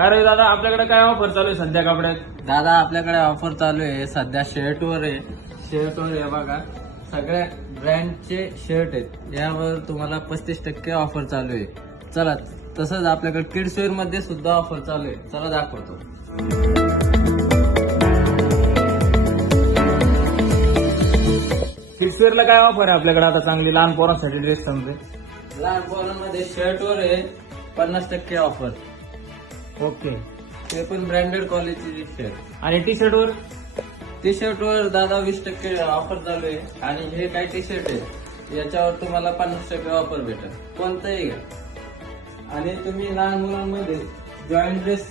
काय रे दादा, आपल्याकडे काय ऑफर चालू आहे सध्या कपड्यात? दादा आपल्याकडे ऑफर चालू आहे सध्या शर्टवर आहे. शर्टवर आहे बघा, सगळ्या ब्रँडचे शर्ट आहेत. यावर तुम्हाला 35% ऑफर चालू आहे. चला, तसंच आपल्याकडे किड्स वेअर मध्ये सुद्धा ऑफर चालू आहे. चला दाखवतो. किड्सवेअरला काय ऑफर आहे आपल्याकडे आता चांगली लहान पोरांसाठी ड्रेस समजे? लहान पोरांमध्ये शर्टवर आहे 50% ऑफर. ओके. ते पण ब्रँडेड क्वालिटीचे शर्ट. आणि टी शर्टवर? टी शर्टवर दादा 20% ऑफर चालू आहे. आणि हे काय टी शर्ट आहे याच्यावर तुम्हाला 50% ऑफर भेटेल, कोणताही घ्या. आणि तुम्ही लहान मुलांमध्ये जॉईंट ड्रेस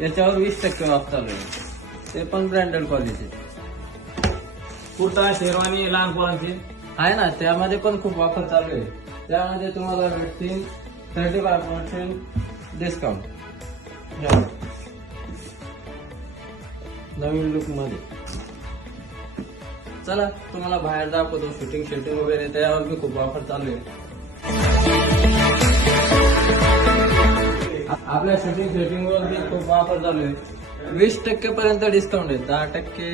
याच्यावर 20% ऑफ चालू आहे. ते पण ब्रँडेड क्वालिटी. कुर्ता शेरवानी लहान पोरांची आहे ना, त्यामध्ये पण खूप ऑफर चालू आहे. त्यामध्ये तुम्हाला भेटतील 35% डिस्काउंट नवीन लुक मध्ये. चला तुम्हाला बाहेर दाखवतो शूटिंग वगैरे, त्यावर बी खूप ऑफर चालू आहे. आपल्या शूटिंग वर बी खूप ऑफर चालू आहे. 20% पर्यंत डिस्काउंट आहे. 10%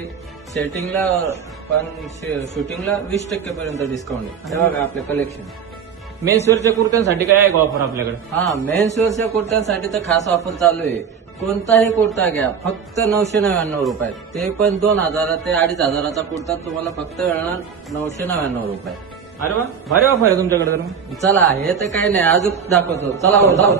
शर्टिंगला, पण शूटिंगला 20% पर्यंत डिस्काउंट आहे. हे बघा आपले कलेक्शन. मेन्सवेअरच्या कुर्त्यांसाठी काय आहे ऑफर आपल्याकडे? हा, मेन्सवेअरच्या कुर्त्यांसाठी तर खास ऑफर चालू आहे. कोणताही कुर्ता घ्या फक्त 999 रुपये. ते पण 2000 ते 2500चा कुर्ता तुम्हाला फक्त मिळणार 999 रुपये. अरे वा, भारी ऑफर आहे तुमच्याकडे तर. चला, हे तर काही नाही, अजून दाखवतो. चला हो, जाऊ.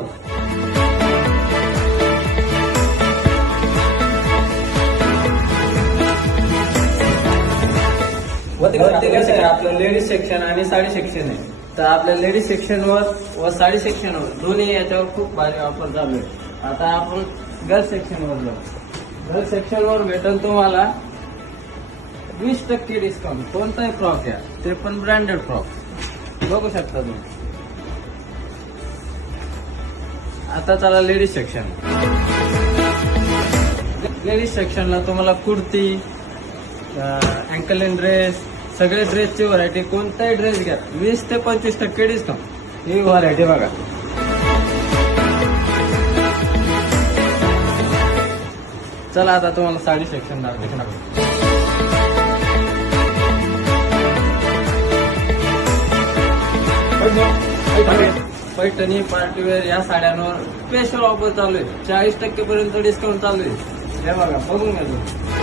आपलं लेडीज सेक्शन आणि साडी सेक्शन आहे. तर आपल्या लेडीज सेक्शनवर व साडी सेक्शनवर दोन्ही याच्यावर खूप भारी ऑफर चालू आहे. आता आपण गर्ल्स सेक्शनवर जाऊ. गर्ल्स सेक्शनवर भेटेल तुम्हाला 20% डिस्काउंट. कोणताही फ्रॉक घ्या, ते पण ब्रँडेड फ्रॉक. बघू शकता तुम्ही. आता चला लेडीज सेक्शन. लेडीज सेक्शनला तुम्हाला कुर्ती, अँकल इन ड्रेस, सगळे ड्रेसची व्हरायटी, कोणताही ड्रेस घ्या 20 ते 25% डिस्काउंट. ही व्हरायटी बघा. चला आता तुम्हाला साडी सेक्शन दाखवतो. पैठणी, पार्टीवेअर या साड्यांवर स्पेशल ऑफर चालू आहे. 40% पर्यंत डिस्काउंट चालू आहे. हे बघा, बघून घ्या तुम्ही.